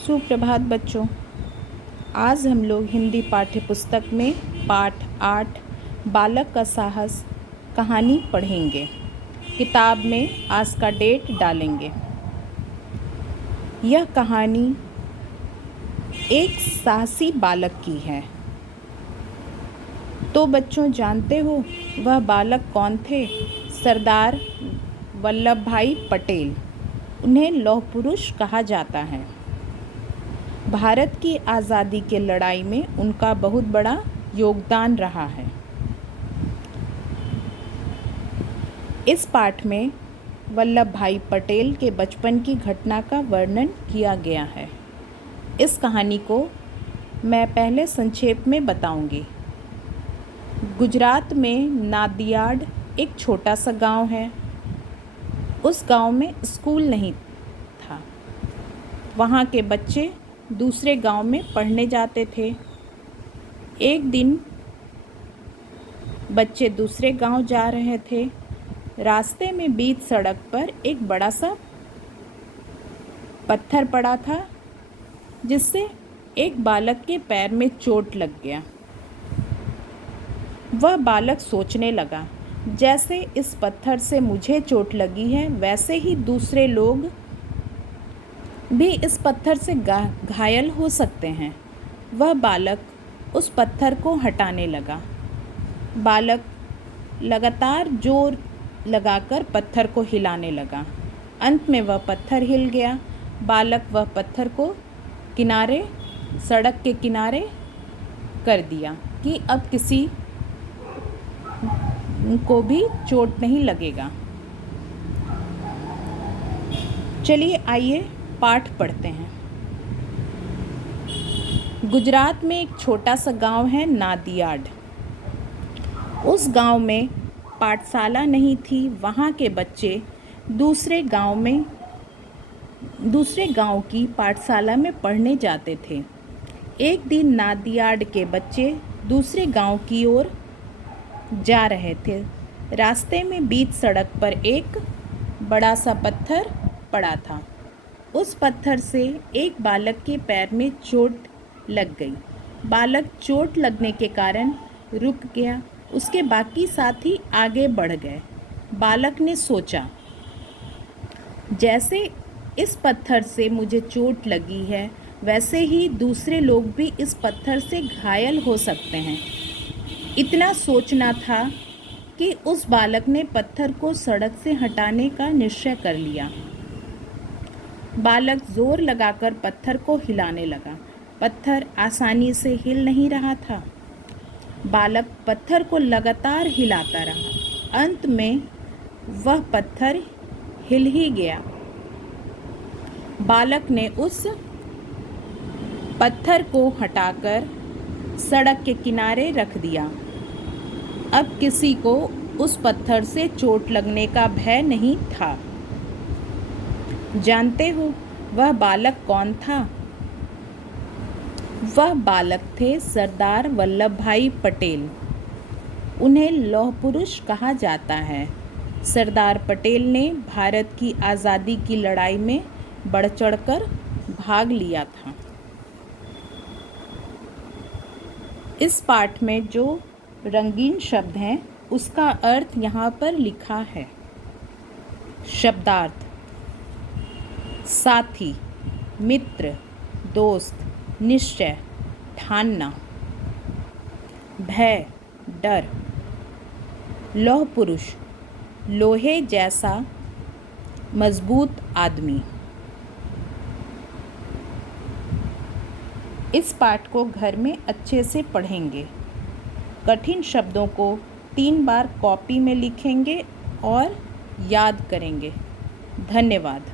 सुप्रभात बच्चों। आज हम लोग हिंदी पाठ्य पुस्तक में पाठ 8 बालक का साहस कहानी पढ़ेंगे। किताब में आज का डेट डालेंगे। यह कहानी एक साहसी बालक की है। तो बच्चों, जानते हो वह बालक कौन थे? सरदार वल्लभ भाई पटेल। उन्हें लौह पुरुष कहा जाता है। भारत की आज़ादी के लड़ाई में उनका बहुत बड़ा योगदान रहा है। इस पाठ में वल्लभ भाई पटेल के बचपन की घटना का वर्णन किया गया है। इस कहानी को मैं पहले संक्षेप में बताऊंगी। गुजरात में नादियाड एक छोटा सा गांव है। उस गांव में स्कूल नहीं था। वहाँ के बच्चे दूसरे गांव में पढ़ने जाते थे। एक दिन बच्चे दूसरे गांव जा रहे थे। रास्ते में बीच सड़क पर एक बड़ा सा पत्थर पड़ा था, जिससे एक बालक के पैर में चोट लग गया। वह बालक सोचने लगा, जैसे इस पत्थर से मुझे चोट लगी है, वैसे ही दूसरे लोग भी इस पत्थर से घायल हो सकते हैं। वह बालक उस पत्थर को हटाने लगा। बालक लगातार जोर लगाकर पत्थर को हिलाने लगा। अंत में वह पत्थर हिल गया। बालक वह पत्थर को सड़क के किनारे कर दिया कि अब किसी को भी चोट नहीं लगेगा। चलिए आइए पाठ पढ़ते हैं। गुजरात में एक छोटा सा गांव है नादियाड। उस गांव में पाठशाला नहीं थी। वहाँ के बच्चे दूसरे गांव की पाठशाला में पढ़ने जाते थे। एक दिन नादियाड के बच्चे दूसरे गांव की ओर जा रहे थे। रास्ते में बीच सड़क पर एक बड़ा सा पत्थर पड़ा था। उस पत्थर से एक बालक के पैर में चोट लग गई। बालक चोट लगने के कारण रुक गया। उसके बाकी साथी आगे बढ़ गए। बालक ने सोचा, जैसे इस पत्थर से मुझे चोट लगी है, वैसे ही दूसरे लोग भी इस पत्थर से घायल हो सकते हैं। इतना सोचना था कि उस बालक ने पत्थर को सड़क से हटाने का निश्चय कर लिया। बालक जोर लगाकर पत्थर को हिलाने लगा। पत्थर आसानी से हिल नहीं रहा था। बालक पत्थर को लगातार हिलाता रहा। अंत में वह पत्थर हिल ही गया। बालक ने उस पत्थर को हटाकर सड़क के किनारे रख दिया। अब किसी को उस पत्थर से चोट लगने का भय नहीं था। जानते हो वह बालक कौन था? वह बालक थे सरदार वल्लभ भाई पटेल। उन्हें लौह पुरुष कहा जाता है। सरदार पटेल ने भारत की आज़ादी की लड़ाई में बढ़ चढ़कर भाग लिया था। इस पाठ में जो रंगीन शब्द हैं, उसका अर्थ यहाँ पर लिखा है। शब्दार्थ: साथी, मित्र, दोस्त, निश्चय, ठानना। भय, डर। लौह पुरुष, लोहे जैसा मजबूत आदमी। इस पाठ को घर में अच्छे से पढ़ेंगे। कठिन शब्दों को 3 बार कॉपी में लिखेंगे और याद करेंगे। धन्यवाद।